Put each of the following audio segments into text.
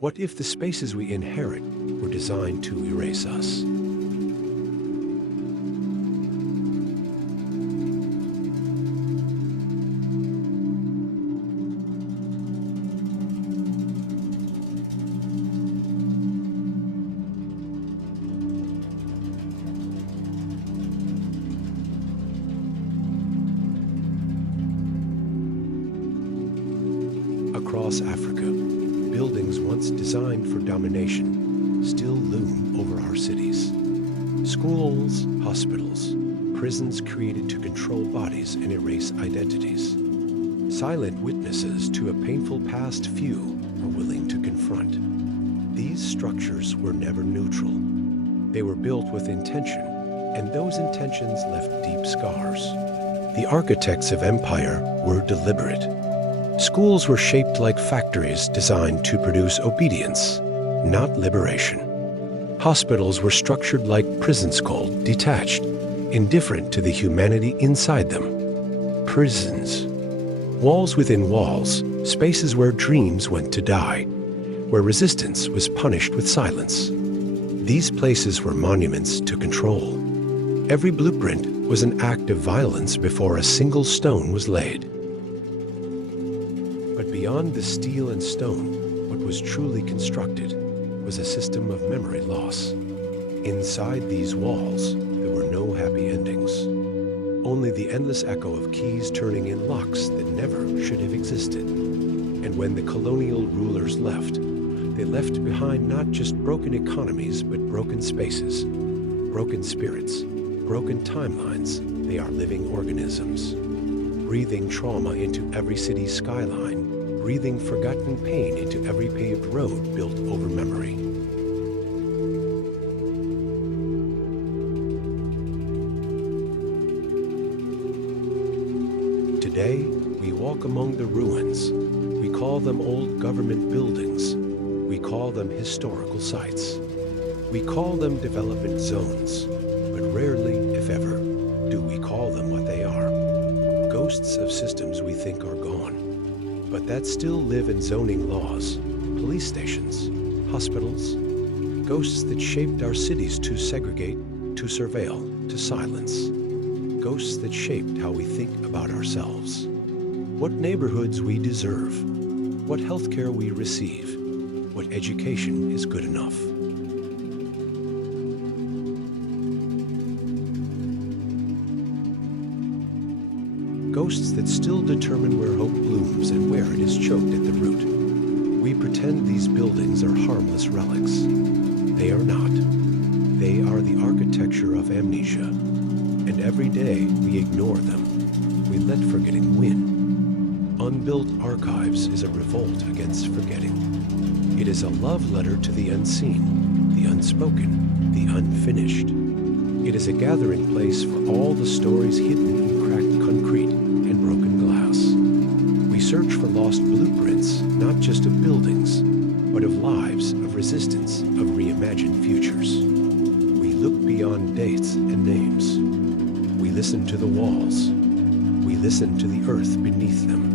What if the spaces we inherit were designed to erase us? Across Africa, buildings once designed for domination still loom over our cities. Schools, hospitals, prisons created to control bodies and erase identities. Silent witnesses to a painful past few are willing to confront. These structures were never neutral. They were built with intention, and those intentions left deep scars. The architects of empire were deliberate. Schools were shaped like factories designed to produce obedience, not liberation. Hospitals were structured like prisons, cold, detached, indifferent to the humanity inside them. Prisons. Walls within walls, spaces where dreams went to die, where resistance was punished with silence. These places were monuments to control. Every blueprint was an act of violence before a single stone was laid. But beyond the steel and stone, what was truly constructed was a system of memory loss. Inside these walls, there were no happy endings. Only the endless echo of keys turning in locks that never should have existed. And when the colonial rulers left, they left behind not just broken economies, but broken spaces, broken spirits, broken timelines. They are living organisms, breathing trauma into every city's skyline, breathing forgotten pain into every paved road built over memory. Today, we walk among the ruins. We call them old government buildings. We call them historical sites. We call them development zones, but rarely, if ever, do we call them what they are. Ghosts of systems we think are gone, but that still live in zoning laws, police stations, hospitals, ghosts that shaped our cities to segregate, to surveil, to silence, ghosts that shaped how we think about ourselves, what neighborhoods we deserve, what healthcare we receive, what education is good enough. Ghosts that still determine where hope blooms and where it is choked at the root. We pretend these buildings are harmless relics. They are not. They are the architecture of amnesia. And every day we ignore them. We let forgetting win. Unbuilt Archives is a revolt against forgetting. It is a love letter to the unseen, the unspoken, the unfinished. It is a gathering place for all the stories hidden in cracked concrete and broken glass. We search for lost blueprints, not just of buildings, but of lives, of resistance, of reimagined futures. We look beyond dates and names. We listen to the walls. We listen to the earth beneath them.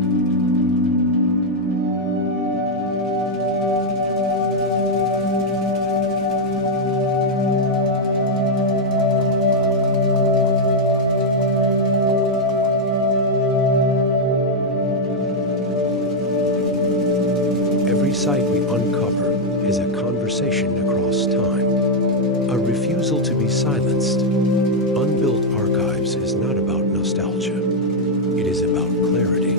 Every site we uncover is a conversation across time, a refusal to be silenced. Unbuilt Archives is not about nostalgia. It is about clarity.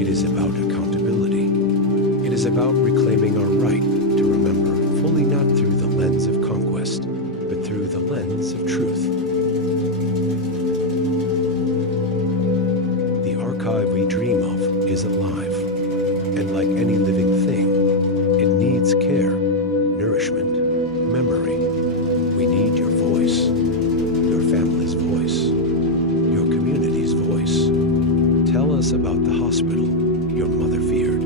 It is about accountability. It is about reclaiming our right to remember fully, not through the lens of conquest, but through the lens of truth. The archive we dream of is alive. And like any living thing, it needs care, nourishment, memory. We need your voice, your family's voice, your community's voice. Tell us about the hospital your mother feared.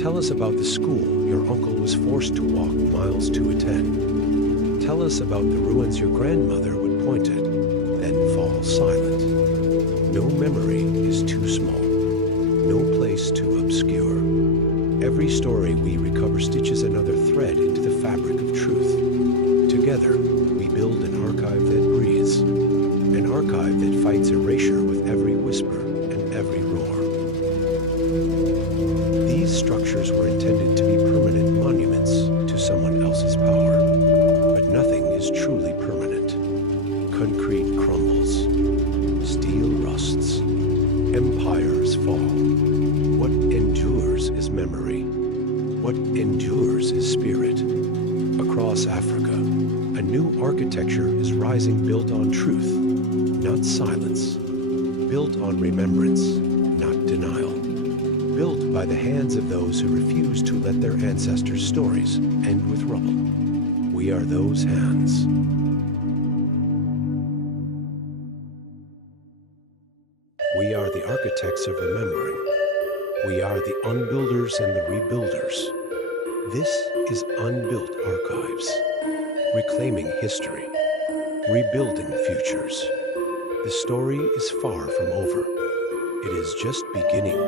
Tell us about the school your uncle was forced to walk miles to attend. Tell us about the ruins your grandmother would point at, then fall silent. No memory is too small, no place too obscure. Every story we recover stitches another thread into the fabric of truth. Together, we build an archive that breathes, an archive that fights erasure with every whisper and every roar. These structures were intended to be permanent monuments to someone else's power. But nothing is truly permanent. Concrete crumbles. Steel rusts. Empires fall. What endures is memory. What endures is spirit. Across Africa, a new architecture is rising, built on truth, not silence. Built on remembrance, not denial. Built by the hands of those who refuse to let their ancestors' stories end with rubble. We are those hands. We are the architects of remembering. We are the unbuilders and the rebuilders. This is Unbuilt Archives. Reclaiming history. Rebuilding futures. The story is far from over. It is just beginning.